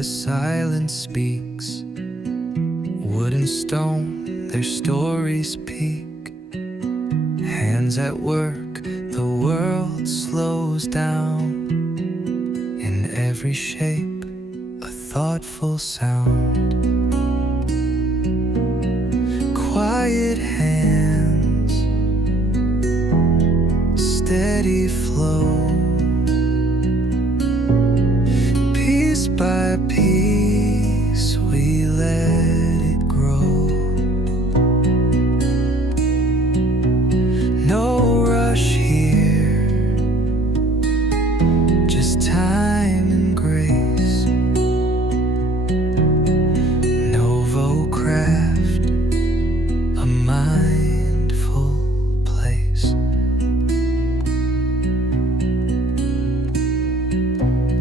the silence speaks. Wood and stone, their stories peak. Hands at work, the world slows down. In every shape, a thoughtful sound. Quiet hands, steady flow. Piece by piece, we let it grow. No rush here, just time and grace. Novo craft, a mindful place.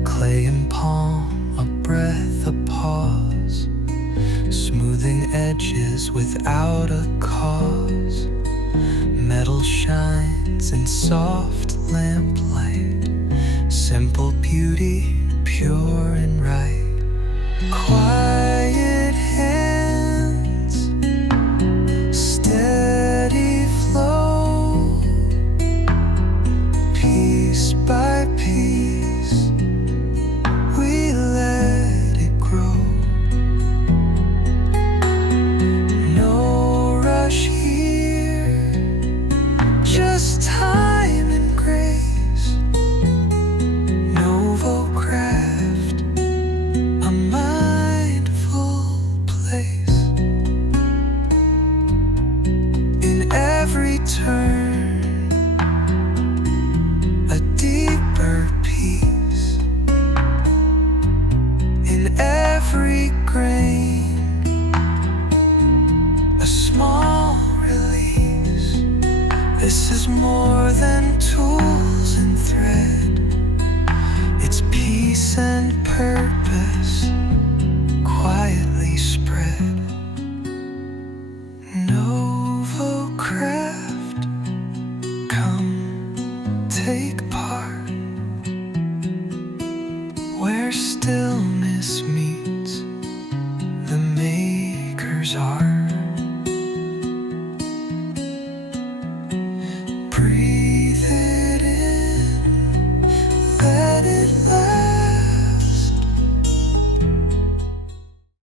Clay and palm, a breath, a pause. Smoothing edges without a cause. Metal shines in soft lamplight. Simple beauty, pure and right. Quiet hands, steady flow. Piece by piece, we let it grow. No rush here, just time and grace. Novo craft, a mindful place. In every turn, a deeper peace. In every grain, a small release. This is more than tools and thread. It's peace and purpose, quietly spread. Novo craft, come take part. Where stillness meets the maker's art.